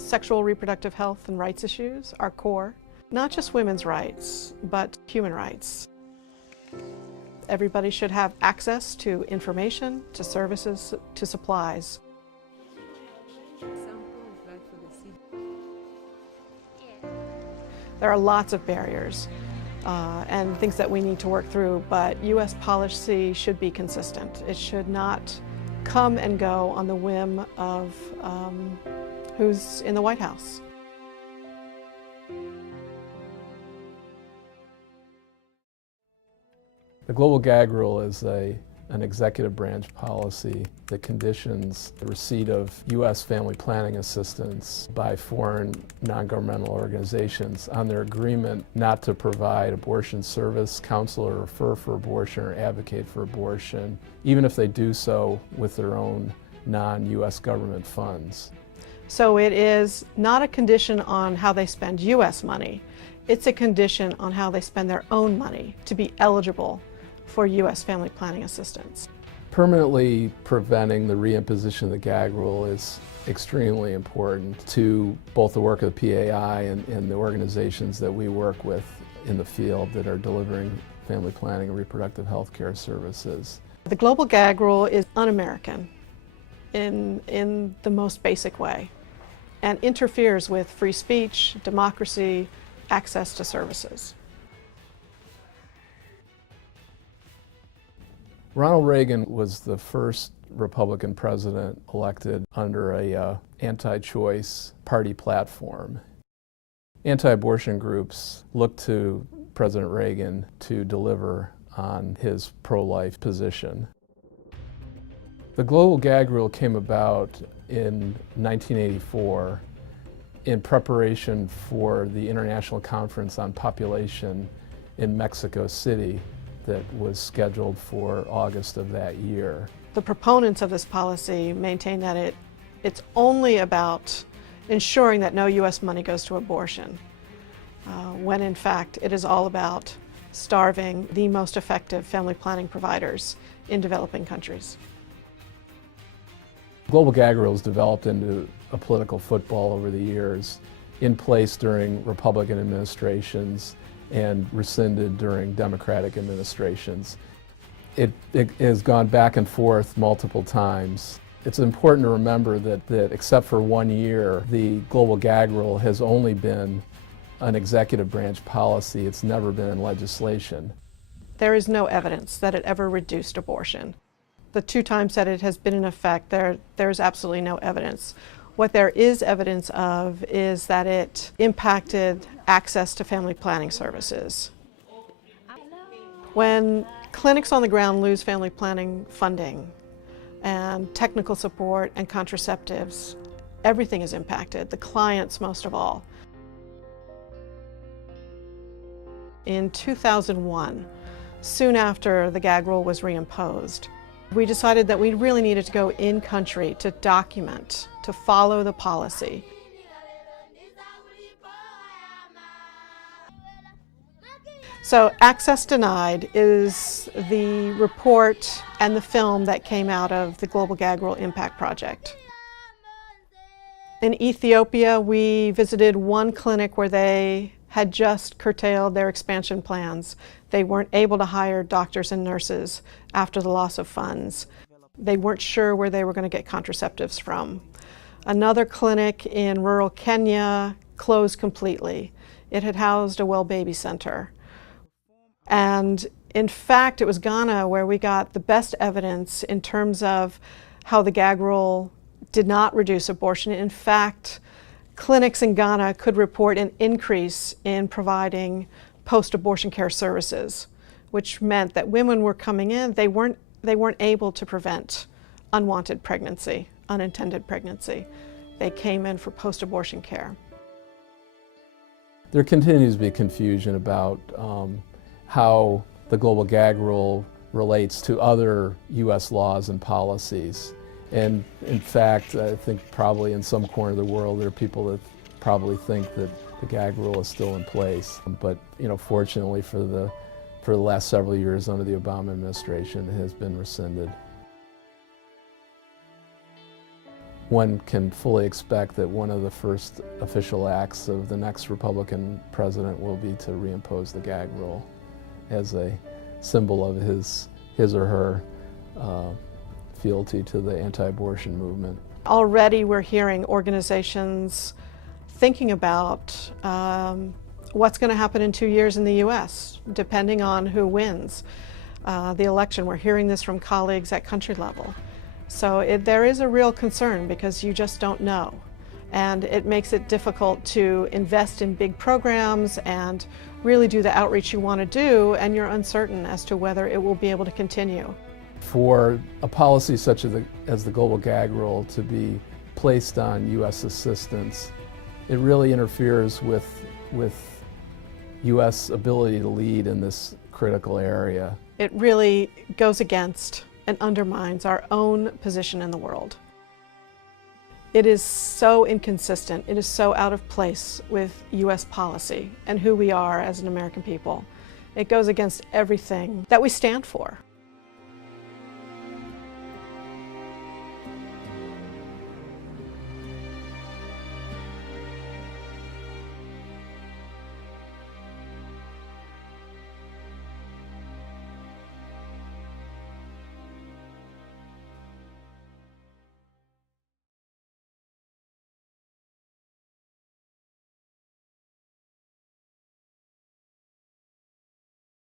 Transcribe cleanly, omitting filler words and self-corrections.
Sexual reproductive health and rights issues are core. Not just women's rights, but human rights. Everybody should have access to information, to services, to supplies. There are lots of barriers and things that we need to work through, but U.S. policy should be consistent. It should not come and go on the whim of who's in the White House. The Global Gag Rule is an executive branch policy that conditions the receipt of U.S. family planning assistance by foreign non-governmental organizations on their agreement not to provide abortion service, counsel or refer for abortion or advocate for abortion, even if they do so with their own non-U.S. government funds. So it is not a condition on how they spend U.S. money. It's a condition on how they spend their own money to be eligible for U.S. family planning assistance. Permanently preventing the reimposition of the gag rule is extremely important to both the work of the PAI and the organizations that we work with in the field that are delivering family planning and reproductive health care services. The Global Gag Rule is un-American in the most basic way and interferes with free speech, democracy, access to services. Ronald Reagan was the first Republican president elected under a anti-choice party platform. Anti-abortion groups looked to President Reagan to deliver on his pro-life position. The Global Gag Rule came about in 1984 in preparation for the International Conference on Population in Mexico City that was scheduled for August of that year. The proponents of this policy maintain that it's only about ensuring that no U.S. money goes to abortion, when in fact it is all about starving the most effective family planning providers in developing countries. Global Gag Rules developed into a political football over the years, in place during Republican administrations and rescinded during Democratic administrations. It has gone back and forth multiple times. It's important to remember that except for 1 year, the Global Gag Rule has only been an executive branch policy. It's never been in legislation. There is no evidence that it ever reduced abortion. The 2 times that it has been in effect, there's absolutely no evidence. What there is evidence of is that it impacted access to family planning services. When clinics on the ground lose family planning funding and technical support and contraceptives, everything is impacted, the clients most of all. In 2001, soon after the gag rule was reimposed, we decided that we really needed to go in country to document, to follow the policy. So Access Denied is the report and the film that came out of the Global Gag Rule Impact Project. In Ethiopia, we visited one clinic where they had just curtailed their expansion plans. They weren't able to hire doctors and nurses after the loss of funds. They weren't sure where they were going to get contraceptives from. Another clinic in rural Kenya closed completely. It had housed a well baby center. And in fact, it was Ghana where we got the best evidence in terms of how the gag rule did not reduce abortion. In fact, clinics in Ghana could report an increase in providing post-abortion care services, which meant that women were coming in, they weren't able to prevent unwanted pregnancy, unintended pregnancy. They came in for post-abortion care. There continues to be confusion about how the Global Gag Rule relates to other U.S. laws and policies. And in fact, I think probably in some corner of the world there are people that probably think that the gag rule is still in place. But fortunately for the last several years under the Obama administration, it has been rescinded. one can fully expect that one of the first official acts of the next Republican president will be to reimpose the gag rule as a symbol of his or her fealty to the anti-abortion movement. Already we're hearing organizations thinking about what's going to happen in 2 years in the U.S., depending on who wins the election. We're hearing this from colleagues at country level. So there is a real concern because you just don't know. And it makes it difficult to invest in big programs and really do the outreach you want to do, and you're uncertain as to whether it will be able to continue. For a policy such as the Global Gag Rule to be placed on U.S. assistance, it really interferes with U.S. ability to lead in this critical area. It really goes against and undermines our own position in the world. It is so inconsistent, it is so out of place with U.S. policy and who we are as an American people. It goes against everything that we stand for.